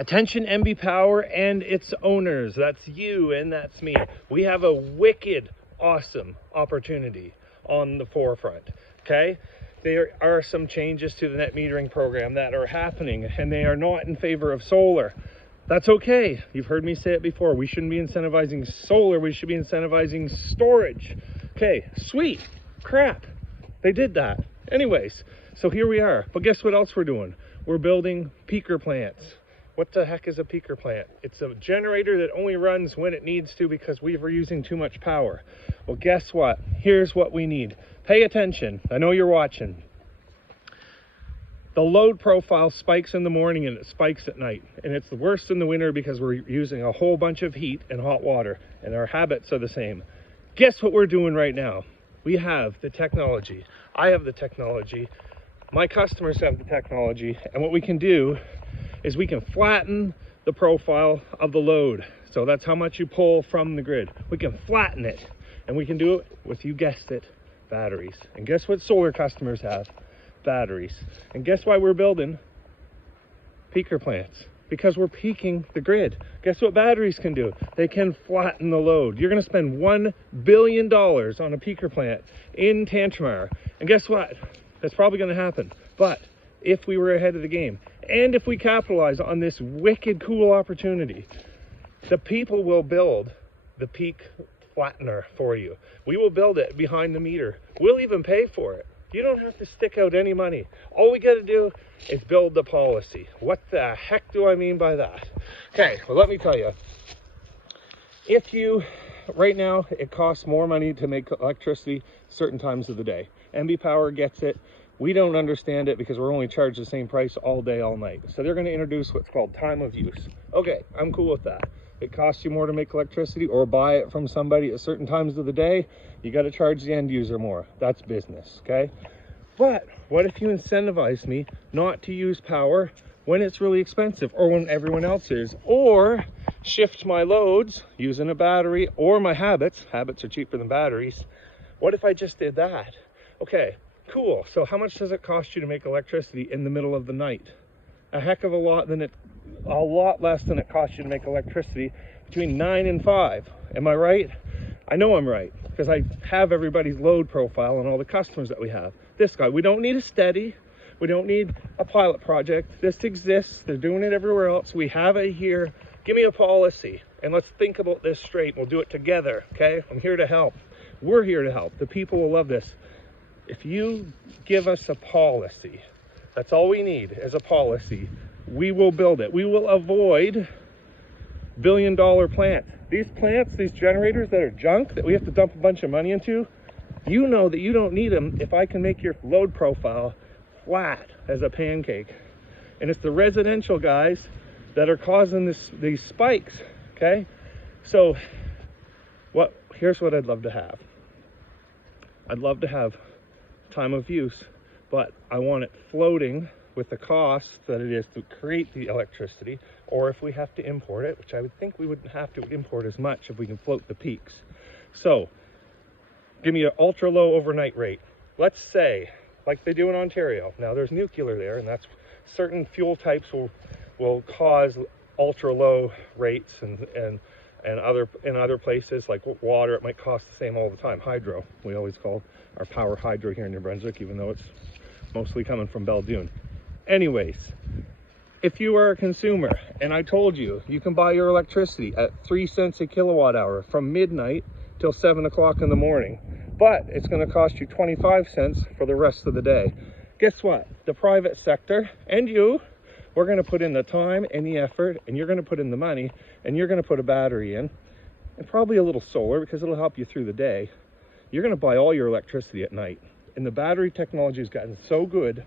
Attention MB Power and its owners, that's you and that's me. We have a wicked awesome opportunity on the forefront, okay? There are some changes to the net metering program that are happening, and they are not in favor of solar. That's okay. You've heard me say it before. We shouldn't be incentivizing solar. We should be incentivizing storage. Okay, sweet. Crap. They did that. Anyways, so here we are. But guess what else we're doing? We're building peaker plants. What the heck is a peaker plant? It's a generator that only runs when it needs to because we were using too much power. Well, guess what? Here's what we need. Pay attention. I know you're watching. The load profile spikes in the morning and it spikes at night. And it's the worst in the winter because we're using a whole bunch of heat and hot water, and our habits are the same. Guess what we're doing right now? We have the technology. I have the technology. My customers have the technology. And what we can do is we can flatten the profile of the load. So that's how much you pull from the grid. We can flatten it, and we can do it with, you guessed it, batteries. And guess what solar customers have? Batteries. And guess why we're building peaker plants? Because we're peaking the grid. Guess what batteries can do? They can flatten the load. You're gonna spend $1 billion on a peaker plant in Tantramar. And guess what? That's probably gonna happen. But if we were ahead of the game, and if we capitalize on this wicked cool opportunity, the people will build the peak flattener for you. We will build it behind the meter. We'll even pay for it. You don't have to stick out any money. All we got to do is build the policy. What the heck do I mean by that? Okay, well, let me tell you. Right now, it costs more money to make electricity certain times of the day. MB Power gets it. We don't understand it because we're only charged the same price all day, all night. So they're going to introduce what's called time of use. Okay, I'm cool with that. It costs you more to make electricity or buy it from somebody at certain times of the day. You got to charge the end user more. That's business, okay? But what if you incentivize me not to use power when it's really expensive or when everyone else is, or shift my loads using a battery or my habits are cheaper than batteries. What if I just did that? Okay, cool. So how much does it cost you to make electricity in the middle of the night? A heck of a lot less than it costs you to make electricity between 9 and 5. Am I right? I know I'm right because I have everybody's load profile and all the customers that we have. This guy, we don't need a steady. We don't need a pilot project. This exists. They're doing it everywhere else. We have it here. Give me a policy and let's think about this straight. We'll do it together, okay? I'm here to help. We're here to help. The people will love this. If you give us a policy, that's all we need is a policy. We will build it. We will avoid billion-dollar plants. These plants, these generators that are junk that we have to dump a bunch of money into, you know that you don't need them if I can make your load profile flat as a pancake. And it's the residential guys that are causing these spikes, okay? So here's what I'd love to have. I'd love to have time of use, but I want it floating with the cost that it is to create the electricity, or if we have to import it, which I would think we wouldn't have to import as much if we can float the peaks. So give me an ultra low overnight rate. Let's say, like they do in Ontario. Now there's nuclear there, and that's certain fuel types will cause ultra low rates, and in other places like water, it might cost the same all the time. Hydro, we always call our power hydro here in New Brunswick, even though it's mostly coming from Belledune. Anyways, if you are a consumer and I told you you can buy your electricity at 3 cents a kilowatt hour from midnight till 7 o'clock in the morning, but it's going to cost you 25 cents for the rest of the day, guess what? The private sector and you, we're going to put in the time and the effort, and you're going to put in the money, and you're going to put a battery in, and probably a little solar because it'll help you through the day. You're going to buy all your electricity at night. And the battery technology has gotten so good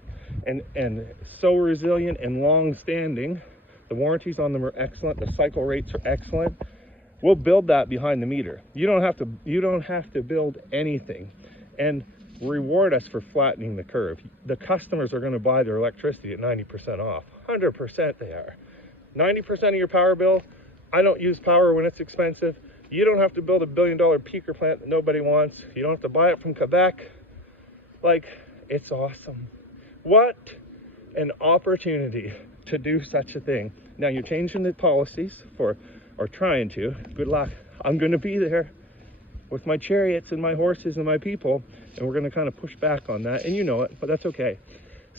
and so resilient and long-standing. The warranties on them are excellent. The cycle rates are excellent. We'll build that behind the meter. You don't have to build anything, and reward us for flattening the curve. The customers are going to buy their electricity at 90% off. 100% they are. 90% of your power bill. I don't use power when it's expensive. You don't have to build $1 billion peaker plant that nobody wants. You don't have to buy it from Quebec. Like, it's awesome. What an opportunity to do such a thing. Now you're changing the policies or trying to. Good luck. I'm going to be there with my chariots and my horses and my people, and we're going to kind of push back on that, and you know it, but that's okay.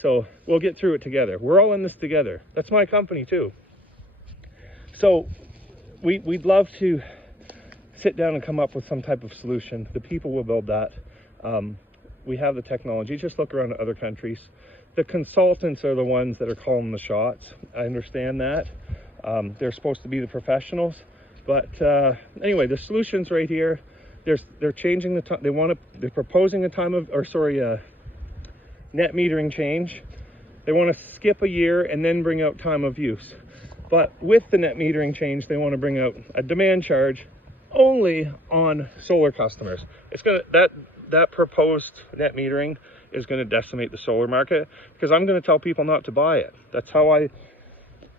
So we'll get through it together. We're all in this together. That's my company too. So we'd love to sit down and come up with some type of solution. The people will build that. We have the technology. Just look around at other countries. The consultants are the ones that are calling the shots. I understand that. They're supposed to be the professionals. But anyway, the solution's right here. They're changing the time. They're proposing a net metering change. They want to skip a year and then bring out time of use. But with the net metering change, they want to bring out a demand charge only on solar customers. It's gonna that proposed net metering is going to decimate the solar market, because I'm going to tell people not to buy it. That's how I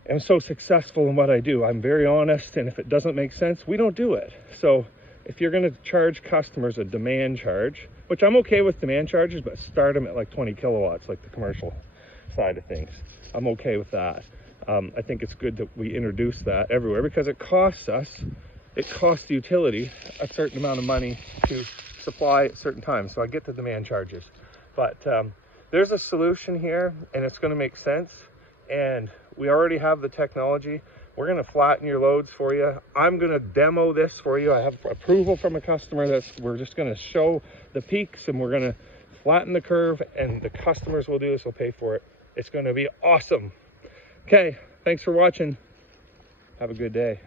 am so successful in what I do. I'm very honest, and if it doesn't make sense, we don't do it. So if you're going to charge customers a demand charge, which I'm okay with demand charges, but start them at like 20 kilowatts, like the commercial side of things. I'm okay with that. I think it's good that we introduce that everywhere, because it costs the utility a certain amount of money to supply at certain times. So I get the demand charges, but there's a solution here, and it's going to make sense, and we already have the technology. We're going to flatten your loads for you. I'm going to demo this for you. I have approval from a customer we're just going to show the peaks, and we're going to flatten the curve, and the customers will do this, will pay for it. It's going to be awesome. Okay, thanks for watching. Have a good day.